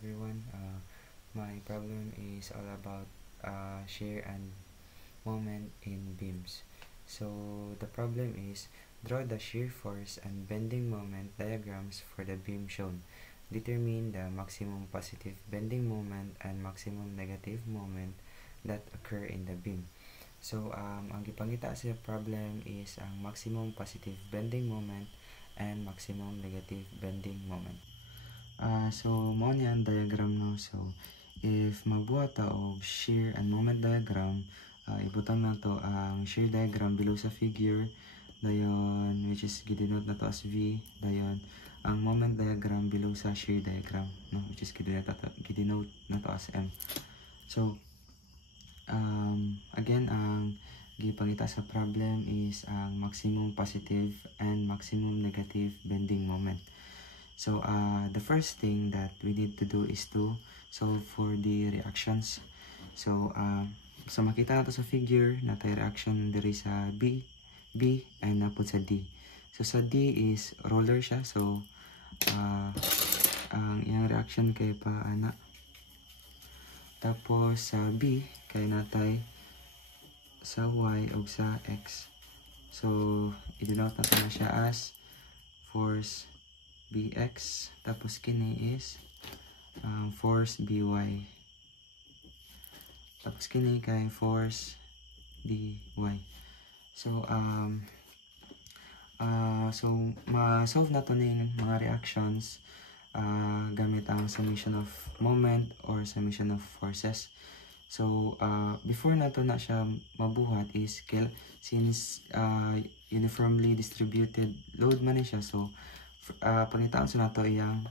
everyone. My problem is all about shear and moment in beams. So the problem is draw the shear force and bending moment diagrams for the beam shown. Determine the maximum positive bending moment and maximum negative moment that occur in the beam. So ang gipangita sa problem is ang maximum positive bending moment and maximum negative bending moment. So mao ni ang diagram no. So if magbuhat ta og shear and moment diagram, ibutang nato ang shear diagram below sa figure, dayon which is gidenote na to as V, dayon ang moment diagram below sa shear diagram, no, which is gidenote na to as M. So again, ang gipangita sa problem is ang maximum positive and maximum negative bending moment. So the first thing that we need to do is to solve for the reactions. So so makita nato sa figure na tay reaction diri sa B and napod sa D. So sa D is roller siya. So ang iyang reaction kay paana. Tapos sa B kay natay sa Y o sa X. So i-denote nato na siya as force Bx, tapos kini is force By, tapos kini kay force Dy. So ma-solve nato ning mga reactions gamit ang summation of moment or summation of forces. So before nato na siya mabuhat is since uniformly distributed load man siya, so pangitaan sa nato iyang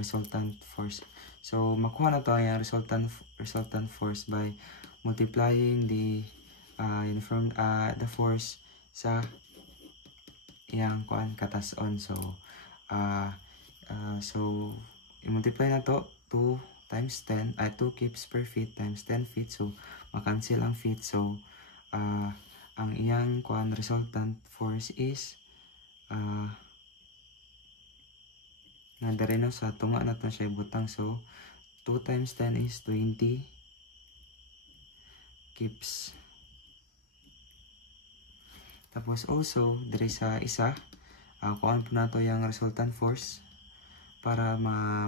resultant force. So makuha na to iyang resultant force by multiplying the the force sa iyang katason. So so i-multiply na to 2 times 10 ay 2 kips per feet times 10 feet. So makancel ang feet. So ang iyang resultant force is nadareno sa tunga natin siya ibutang. So 2 times 10 is 20 kips. Tapos also diri sa isa kuan po nato yung resultant force para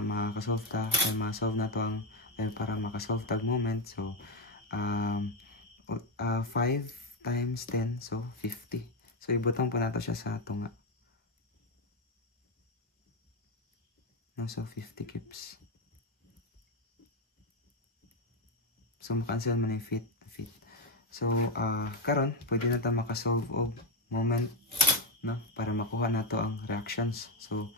makasolve ta kay ma-solve nato ang para makasolve tag moment. So 5 times 10 so 50. So ibutang po nato siya sa tunga. No, so 50 kips. So makancel man yung feet. So karon pwede na ta makasolve og moment, no, para makuha nato ang reactions. So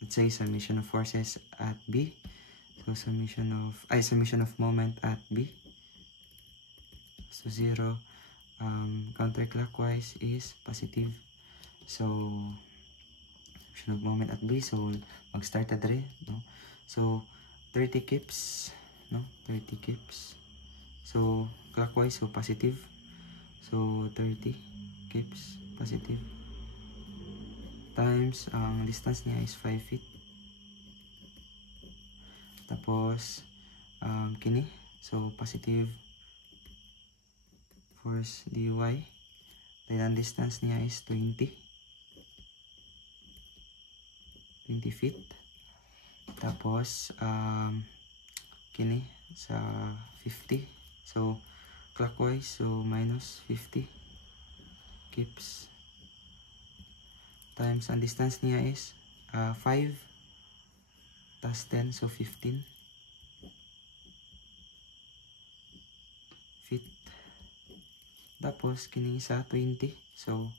let's say summation of forces at B. So summation of moment at B. So 0 counterclockwise is positive. So summation of moment at B, so mag-start ta diri, no. So 30 kips, no, 30 kips. So clockwise, so positive. So 30 kips positive times ang distance niya is 5 feet. Tapos kini, so positive force Dy, then ang distance niya is 20 feet. Tapos kini sa 50, so clockwise, so minus 50 kips times ang distance niya is 5 tas 10, so 15 feet. Tapos kini isa 20, so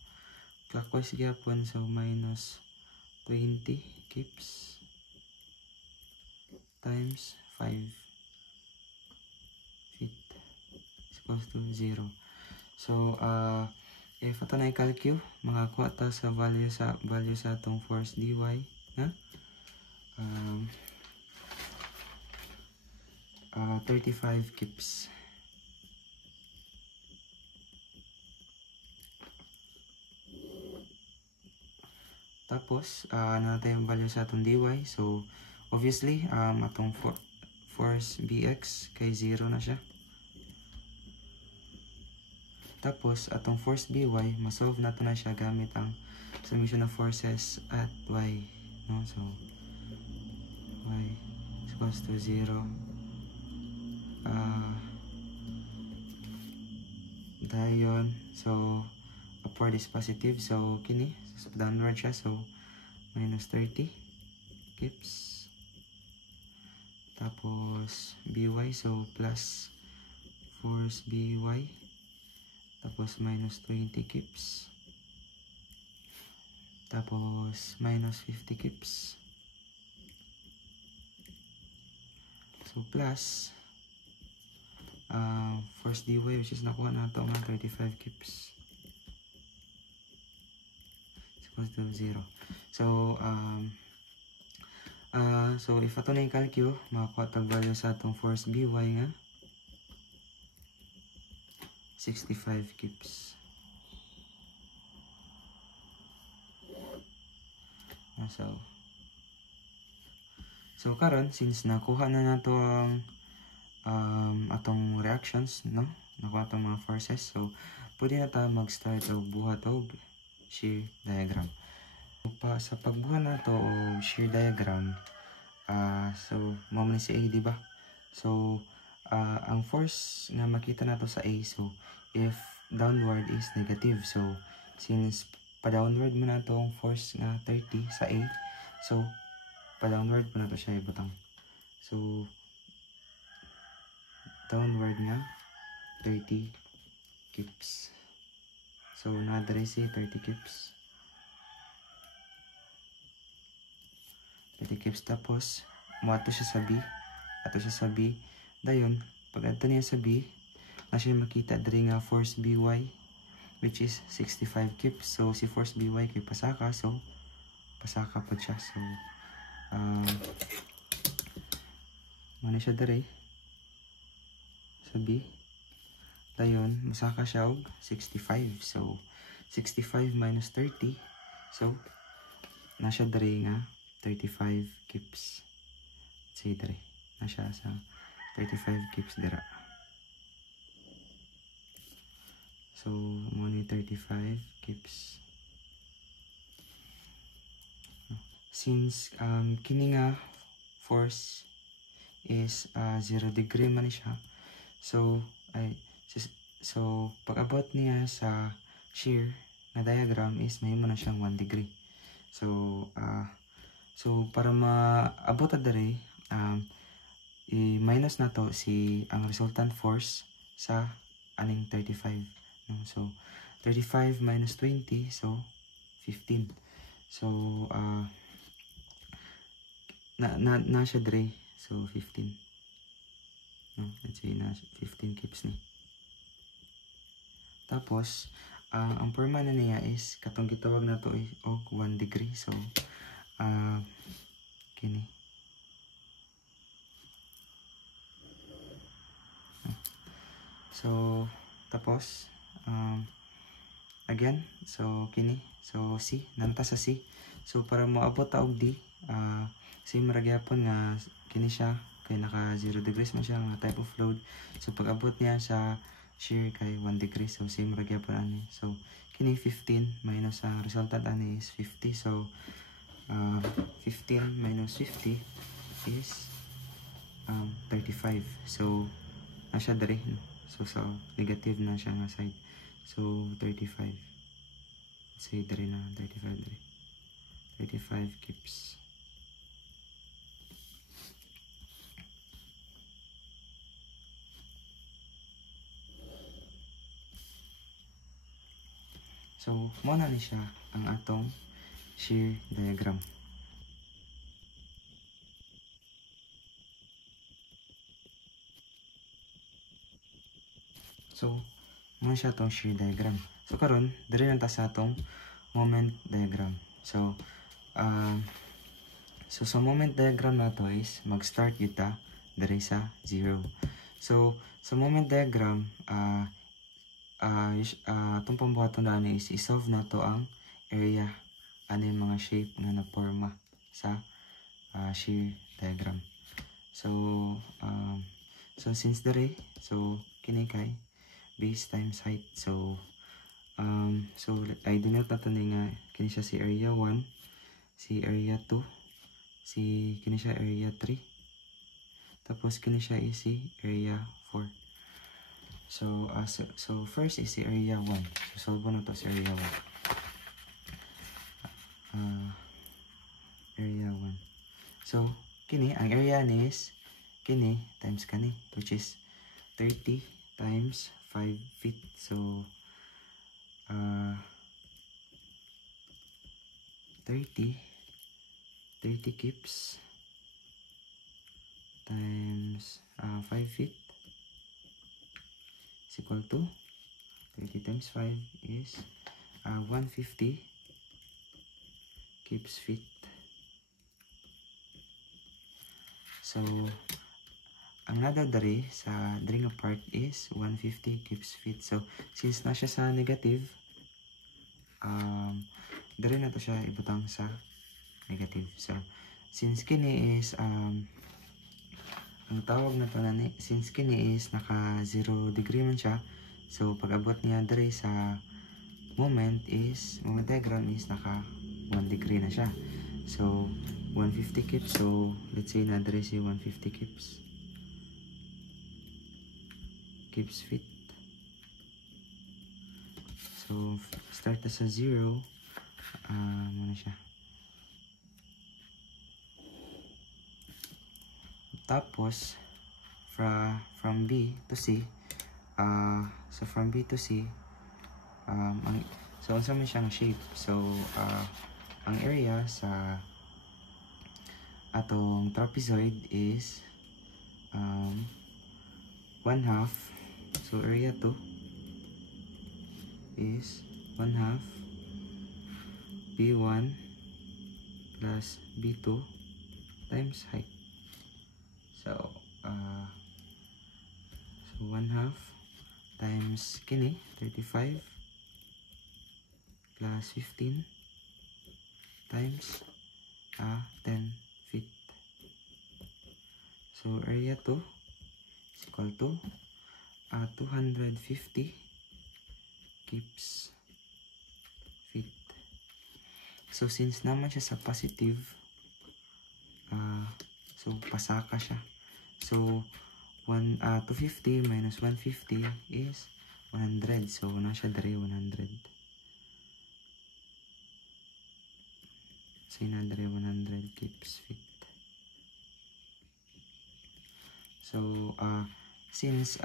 clockwise gyapon, so minus 20 kips times 5 feet is equals to 0. So if ato na i-calculate, makakuha ta sa value sa atong force Dy na 35 kips. Tapos natin yung value sa atong Dy, so obviously atong force Bx kay 0 na siya. Tapos atong force By masolve nato na siya gamit ang summation of forces at y, no? So y is equals to 0. Dayon, so upward is positive, so kini so downward siya, so minus 30 kips. Tapos By, so plus force By, tapos minus 20 kips, tapos minus 50 kips, so plus force Dy, which is nakuha na ito nga 35 kips, is equals to 0. So so if ato na yung calcu, makakuha tag value sa atong force By nga 65 kips. So karon, since nakuha na nato ang atong reactions, no? Nakuha atong mga forces, so pwede na tayo mag-start og buhat og shear diagram. Sa pagbuhat nato og shear diagram, so mao man si A, di ba? So ang force nga makita nato sa A, so if downward is negative, so since pa-downward mo na itong force nga 30 sa A, so pa-downward mo na ito siya ibutang. So downward nga 30 kips. So na-dre si 30 kips. 30 kips, tapos mo ato siya sa B. Ato siya sa B. Dayon, pag ato niya sa B, na siya makita dre nga force By, which is 65 kips. So si force By kay pasaka, so pasaka pa siya. So ano siya dre sa B. Dayon, masaka siya og 65. So 65 minus 30, so na siya dre nga 35 kips. Say dre na siya sa 35 kips dira. So mo ni 35 kips. Since kini nga force is 0 degree man siya, so pag abot niya sa shear na diagram is mahimo na siyang 1 degree. So para maabot diri, i-minus na to ang resultant force sa aning 35. So 35 minus 20, so 15. So na siya dre, so 15. Let's say na 15 kips ni. Tapos ang forma na niya is katong gitawag na to og 1 degree. So kini. So tapos again, so kini, so C, nanta sa C. So para moabot ta og D, same ra gyapon nga kini siya kay naka 0 degrees man siya nga type of load. So pag abot niya sa shear kay 1 degree, so same ra gyapon ani. So kini 15 minus ang resultant ani is 50. So 15 minus 50 is 35. So na siya dere, so negative na siya nga side. So 35. Say dere na 35 dere. 35 kips. So mo na ni siya ang atong shear diagram. So mo siya atong shear diagram. So karon diri na ta sa atong moment diagram. So sa moment diagram nato is mag-start kita diri sa 0. So sa moment diagram, itong pambuhaton na is isolve na to ang area ano yung mga shape na naporma sa shear diagram. So so since dere, so kini kay base times height. So I denote nato ni nga kini siya si area 1, si area 2, si kini siya area 3, tapos kini siya is si area 4. So so first is si area 1. So solve na to si area 1. Area 1. So kini ang area ni is kini times kani, which is 30 times 5 feet. So 30 kips times 5 feet is equal to 30 times 5 is 150 kips feet. So ang nada dari sa dring apart is 150 kips feet. So since na siya sa negative, dari na to siya ibutang sa negative. So since kini is ang tawag na to na since kini is naka 0 degree man siya, so pag abot niya dari sa moment diagram is naka 1 degree na siya. So 150 kips. So let's say na dari si 150 kips feet. So start as a 0, muna siya. Tapos from B to C, so from B to C, so unsa man siyang shape. So ang area sa atong trapezoid is 1/2. So area 2 is 1/2 B1 plus B2 times height. So 1/2 times kini 35 plus 15 times 10 feet. So area 2 is equal to 250 kips feet. So since naman siya sa positive, so pasaka siya. So 250 minus 150 is 100. So na siya dari 100. So na dari 100 kips feet. So since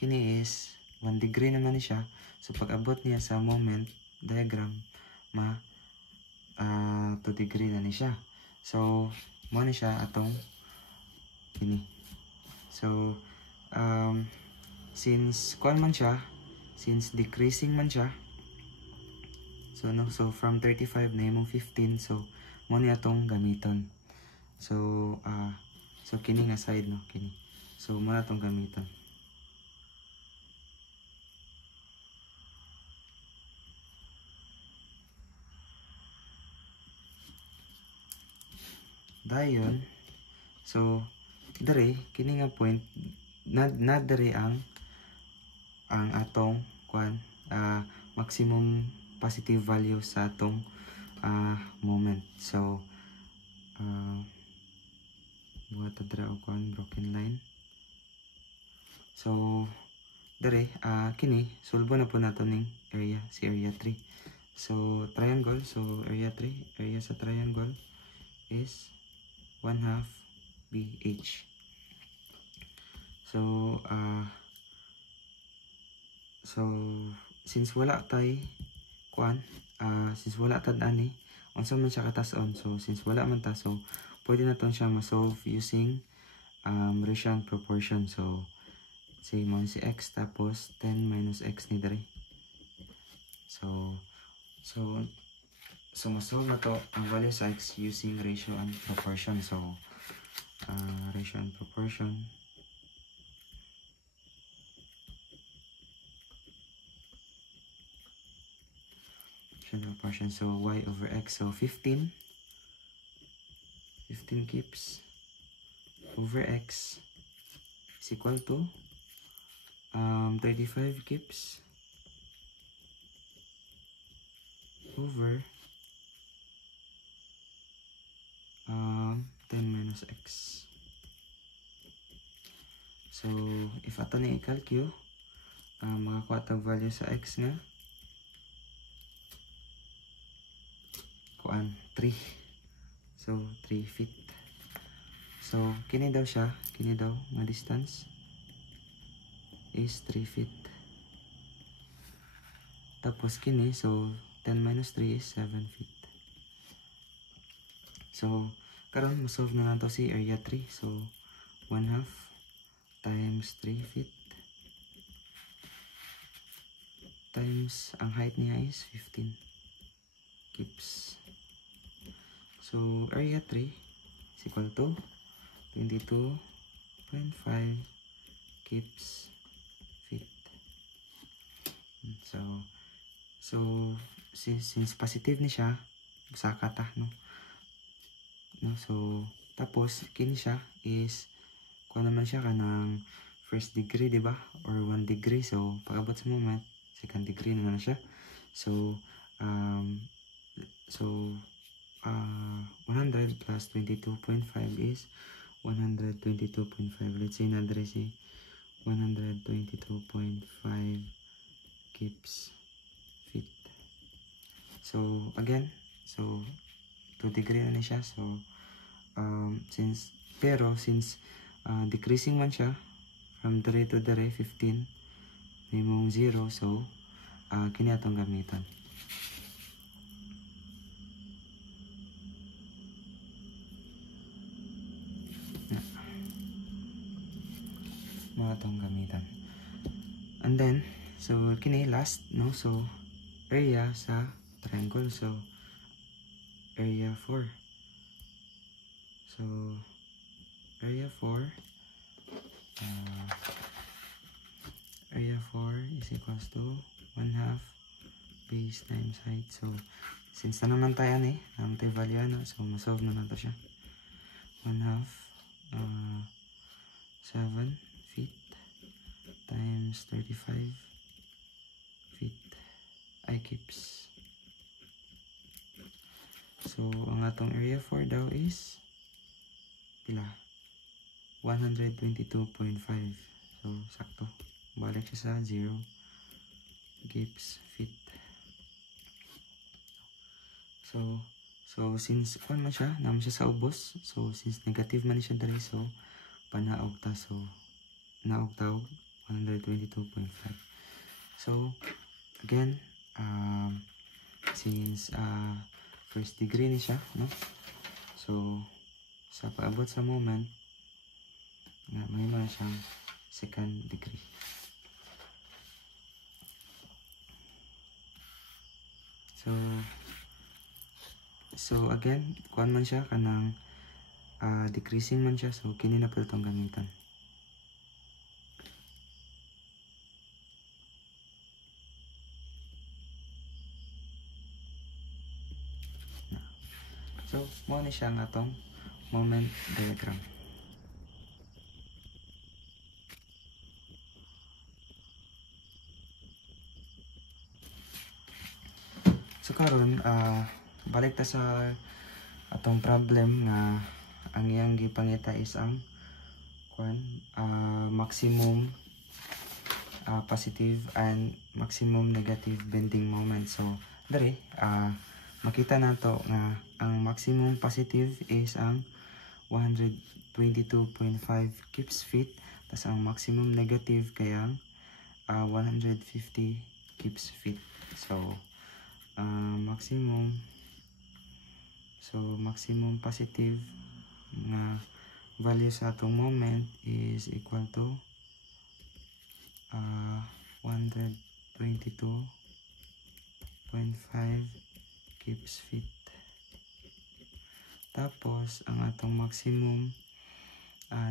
kini is 1 degree naman siya, so pag abot niya sa moment diagram, 2 degree na ni siya. So mo ni siya atong kini. So since kuan man siya, since decreasing man siya, so from 35 na imong 15, so mo ni atong gamiton. So so kini nga side, no, kini. So mo na atong gamiton. Dayon, so dere kini nga point na dere ang atong kuan maximum positive value sa atong moment. So buhat dere og kuan broken line. So dere kini sulbo na po nato ning area, si area 3. So triangle, so area 3, area sa triangle is 1/2 BH. So so since wala tay kuan, since wala tad ani unsa man siya katas-on, so since wala man ta, so pwede naton siya ma-solve using ratio and proportion. So say mo si x tapos 10 minus x ni dere. So ma-solve na to ang value sa x using ratio and proportion. So ratio and proportion, so y over x, so 15 kips over x is equal to 35 keeps over 10 minus x. So, if ato na i-calculate, makakuha tag value sa x nga kuan 3. So, 3 feet. So, kini daw nga distance is 3 feet. Tapos kini, so 10 minus 3 is 7 feet. So, karon mo-solve na nato si area 3. So, 1/2 times 3 feet times ang height niya is 15 keeps. So, area 3 is equal to 22.5 keeps feet. So since positive ni siya, saka ta, no? So, tapos, kini siya is, kung naman siya ka ng first degree, diba? Or 1 degree. So, pag-abot sa moment, second degree na siya. So, 100 plus 22.5 is 122.5. Let's say na address si 122.5 keeps feet. So, again, so 2 degree na siya. So, since decreasing man siya from dire to dire 15, may mong 0. So, kini atong gamitan. Mga atong gamitan. And then, so kini last, no? So, area sa triangle. So, area 4. So, area 4 is equals to 1/2 base times height. So, since na naman tayo naman tayo value, so masolve na nato siya. 1/2 7 feet times 35 feet keeps. So, ang atong area 4 daw is pila? 122.5. So, sakto. Balik siya sa 0 keeps feet. So since kung man siya, naman siya sa ubos. So, since negative man siya dali, so, panaog ta. So, naog-taog 122.5. So, again, since first degree ni siya, no? So, sa paabot sa moment, may mga siyang second degree. So again, kuan man siya kanang decreasing man siya. So, kini na po itong gamitan. So, mo ni siya nga tong moment diagram. So, karon balik ta sa atong problem nga ang iyang gipangita is ang maximum positive and maximum negative bending moment. So, dari makita nato nga ang maximum positive is ang 122.5 keeps feet, tas ang maximum negative kay ang 150 keeps feet. So, maximum positive nga value sa atong moment is equal to 122.5 keeps feet. Tapos ang atong maximum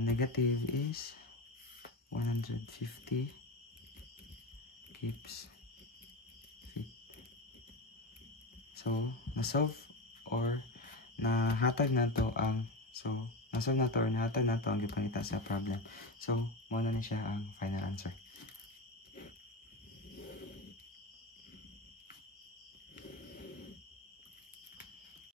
negative is 150 keeps feet. So, na-solve or nahatag na to ang Nasolve na to or nahatag na to ang gipangita sa problem. So, mo na ni siya ang final answer.